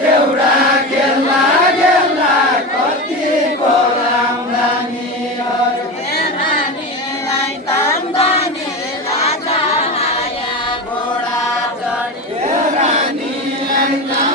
देउडा खेल्ला खेल्ला कति बोलाउँदानीहरू रानीलाई तन्दानी राजा आया घोडा चढी रानीलाई